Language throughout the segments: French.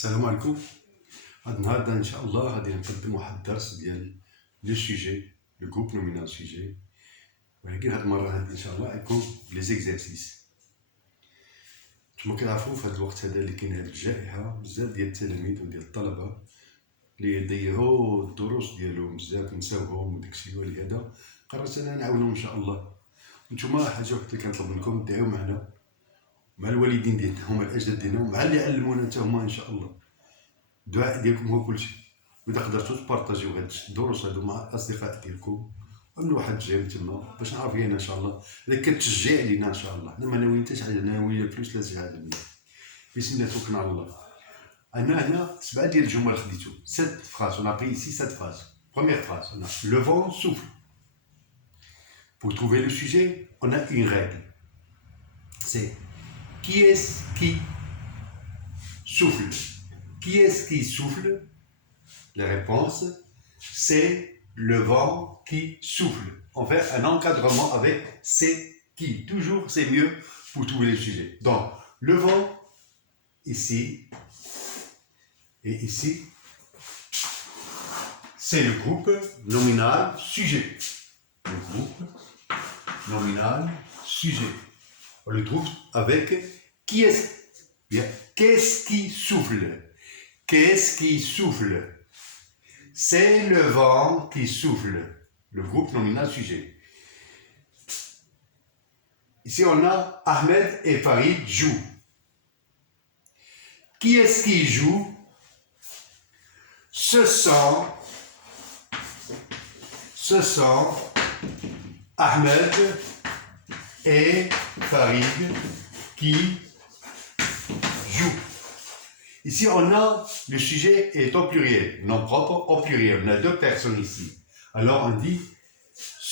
السلام عليكم. هاد النهار ان شاء الله غادي نقدم واحد الدرس ديال لو سوجي لو جروب نومينال سوجي، ولكن هاد المره هادي ان شاء الله غيكون لي زيكزارسيس. نتوما كتعرفوا في هاد الوقت هذا اللي كاين هاد الجائحه بزاف ديال التلاميذ وديال الطلبه اللي يضيعوا الدروس ديالهم بزاف نساوهم وداكشي، ولهذا قررت انا نعاونهم ان شاء الله. نتوما حاجه وحده اللي كنطلب منكم دعيو معنا مع الوالدين ديالنا ومع الاجداد ديالنا ومع اللي علمونا حتى هما ان شاء الله. الدعاء ديالكم هو كلشي، واذا قدرتوا تبارطاجيو هاد الدروس هادو مع الاصدقاء ديالكم عملوا واحد الجيم تما باش نعرف فينا ان شاء الله، اذا كتشجع لينا ان شاء الله. حنا ما ناويين حتى شي حاجه، ناويين الفلوس لا شي حاجه منها. بسم الله توكلنا على الله. انا هنا 7 ديال الجمل خديتو، 7 phrases. On a pris ici 7 phrases. Première phrase, on a le vent souffle. Pour trouver le sujet, on a une règle. C'est qui est-ce qui souffle? Qui est-ce qui souffle? La réponse, c'est le vent qui souffle. On fait un encadrement avec c'est qui. Toujours, c'est mieux pour trouver le sujet. Donc, le vent, ici, et ici, c'est le groupe nominal sujet. Le groupe nominal sujet. On le trouve avec qui est-ce? Bien. Qu'est-ce qui souffle? Qu'est-ce qui souffle? C'est le vent qui souffle. Le groupe nominal sujet. Ici, on a Ahmed et Farid jouent. Qui est-ce qui joue? Ce sont Ahmed et Farid qui jouent. Ici, on a le sujet est au pluriel, nom propre au pluriel. On a 2 personnes ici. Alors, on dit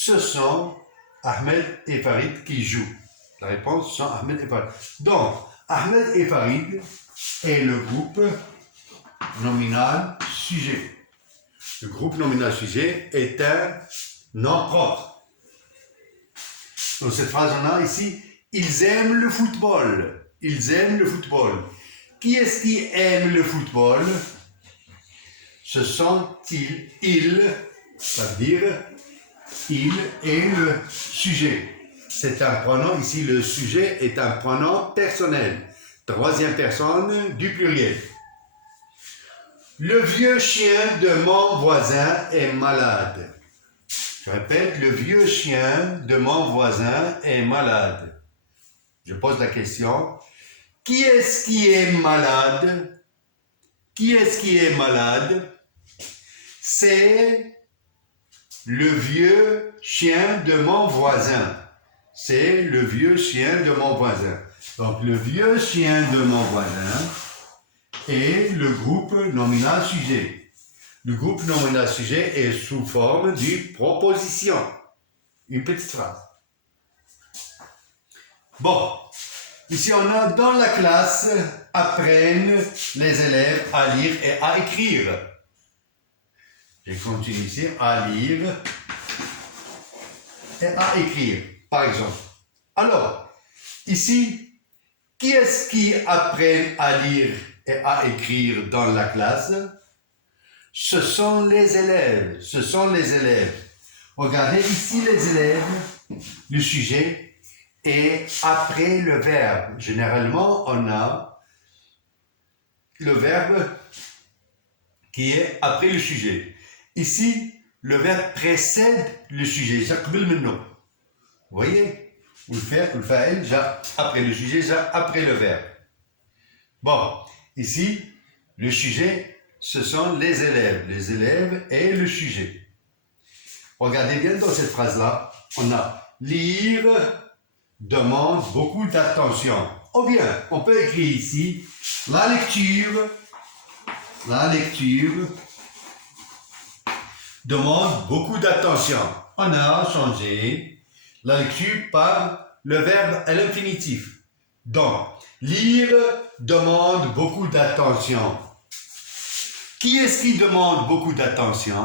ce sont Ahmed et Farid qui jouent. La réponse sont Ahmed et Farid. Donc, Ahmed et Farid est le groupe nominal sujet. Le groupe nominal sujet est un nom propre. Dans cette phrase, on a ici ils aiment le football. Ils aiment le football. Qui est-ce qui aime le football? Ce sont ils, ça veut dire il est le sujet. C'est un pronom, ici le sujet est un pronom personnel. 3e personne du pluriel. Le vieux chien de mon voisin est malade. Je répète, le vieux chien de mon voisin est malade. Je pose la question. Qui est-ce qui est malade? Qui est-ce qui est malade? C'est le vieux chien de mon voisin. C'est le vieux chien de mon voisin. Donc, le vieux chien de mon voisin est le groupe nominal sujet. Le groupe nominal sujet est sous forme d'une proposition. Une petite phrase. Bon. Ici, on a dans la classe, apprennent les élèves à lire et à écrire. Je continue ici, à lire et à écrire, par exemple. Alors, ici, qui est-ce qui apprend à lire et à écrire dans la classe? Ce sont les élèves. Ce sont les élèves. Regardez ici les élèves, le sujet. Et après le verbe, généralement, on a le verbe qui est après le sujet. Ici, le verbe précède le sujet. Vous voyez? Ou le faire, ou le fa'il, après le sujet, après le verbe. Bon, ici, le sujet, ce sont les élèves et le sujet. Regardez bien dans cette phrase-là, on a lire demande beaucoup d'attention. Ou bien, on peut écrire ici, la lecture demande beaucoup d'attention. On a changé la lecture par le verbe à l'infinitif. Donc, lire demande beaucoup d'attention. Qui est-ce qui demande beaucoup d'attention?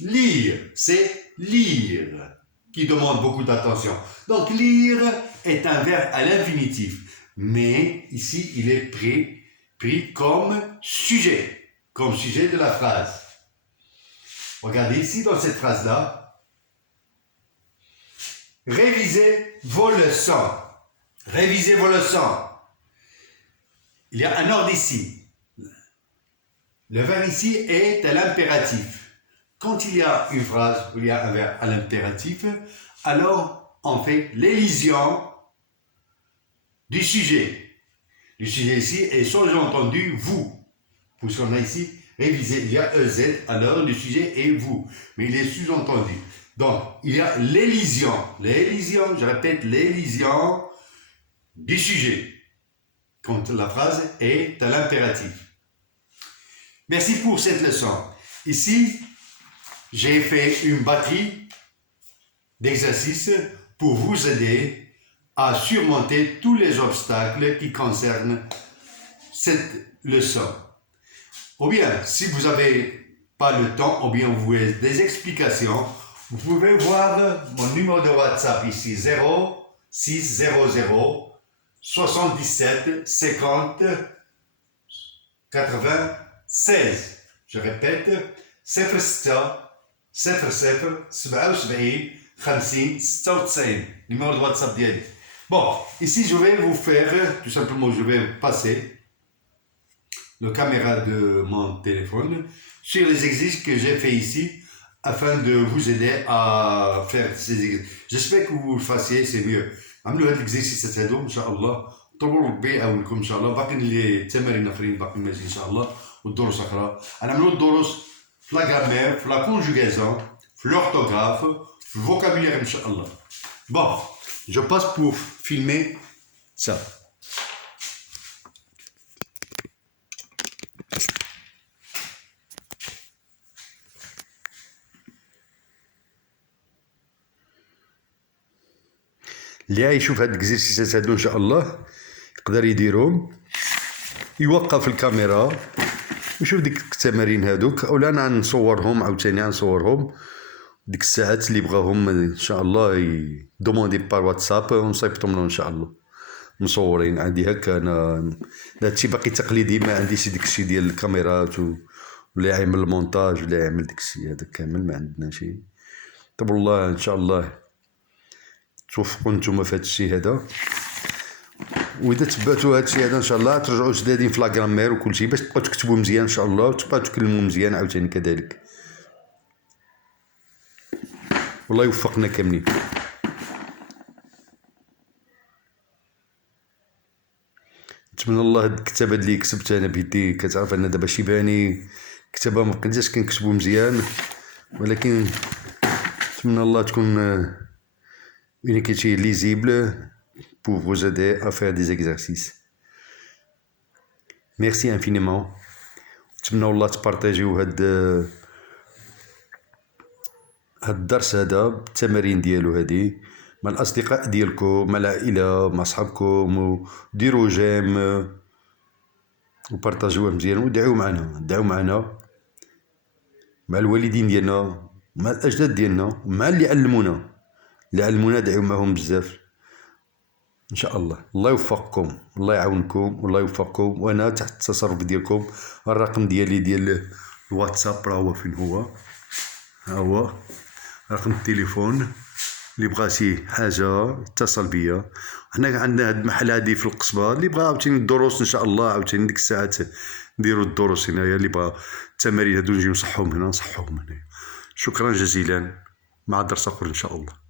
Lire, c'est lire qui demande beaucoup d'attention. Donc, lire est un verbe à l'infinitif. Mais, ici, il est pris pris comme sujet de la phrase. Regardez ici dans cette phrase-là. Révisez vos leçons. Révisez vos leçons. Il y a un ordre ici. Le verbe ici est à l'impératif. Quand il y a une phrase où il y a un verbe à l'impératif, alors on fait l'élision du sujet. Le sujet ici est sous-entendu vous. Puisqu'on a ici révisé, il y a EZ, alors le sujet est vous. Mais il est sous-entendu. Donc, il y a l'élision. L'élision, je répète, l'élision du sujet. Quand la phrase est à l'impératif. Merci pour cette leçon. Ici, j'ai fait une batterie d'exercices pour vous aider à surmonter tous les obstacles qui concernent cette leçon. Ou bien, si vous n'avez pas le temps, ou bien vous voulez des explications, vous pouvez voir mon numéro de WhatsApp ici, 0600 77 50 96. Je répète, 06 00 77 50 96. Numéro de WhatsApp d'Yali. Bon, ici je vais vous faire, tout simplement, je vais passer la caméra de mon téléphone sur les exercices que j'ai fait ici afin de vous aider à faire ces exercices. J'espère que vous le fassiez, c'est mieux. عملوا هذا الاكزرسيس هذو ان شاء الله طلبوا ربي يعاونكم ان شاء الله. باقي لي تمارين اخرين باقي ماشي ان شاء الله والدروس اخرى. نعملوا الدروس في لا غرامير في لا كونجوغاسيون في l'orthographe في الفوكابulaire ان شاء الله. Bon, je passe pour filmer ça. اللي يشوف هاد الاكزرسيسات هادو ان شاء الله يقدر يديرهم، يوقف الكاميرا ويشوف ديك التمارين هادوك، اولا انا نصورهم عاوتاني نصورهم ديك الساعات اللي بغاهم ان شاء الله يدوموندي بار واتساب ونصيفطهم له ان شاء الله مصورين. عندي هكا انا هادشي باقي تقليدي، ما عنديش داكشي ديال الكاميرات ولا يعمل المونتاج ولا يعمل داكشي هذا كامل، ما عندنا شي. طب والله ان شاء الله توفقوا نتوما في هذا الشيء هذا، واذا تبعتوا هذا الشيء هذا ان شاء الله ترجعوا جدادين في لاغرامير وكل شيء باش تبقاو تكتبوا مزيان ان شاء الله وتبقاو تكلموا مزيان عاوتاني كذلك. والله يوفقنا كاملين. نتمنى الله هاد الكتابه اللي كتبت انا بيدي، كتعرف انا دابا شيباني كتابه ما بقيتش كنكتبو مزيان، ولكن نتمنى الله تكون une écriture lisible pour vous aider à faire des exercices. Merci infiniment. نتمنى والله تبارطاجيو هاد الدرس هذا بالتمارين ديالو هادي مع الأصدقاء ديالكم، مع العائلة، مع صحابكم، وديروا جيم وبارطاجيوه مزيان، ودعوا معنا مع الوالدين ديالنا، مع الأجداد ديالنا، مع اللي علمونا دعوا معهم بزاف ان شاء الله. الله يوفقكم، الله يعاونكم، والله يوفقكم. وانا تحت التصرف ديالكم. الرقم ديالي ديال الواتساب راه هو فين هو، ها هو رقم التليفون. اللي بغى شي حاجه اتصل بيا. حنا عندنا هاد المحل هادي في القصبه، اللي بغى عاوتاني الدروس ان شاء الله عاوتاني ديك الساعات نديروا الدروس هنايا، اللي بغى التمارين هادو نجيو نصحوهم هنا نصحوهم هنايا. شكرا جزيلا، مع درس اخر ان شاء الله.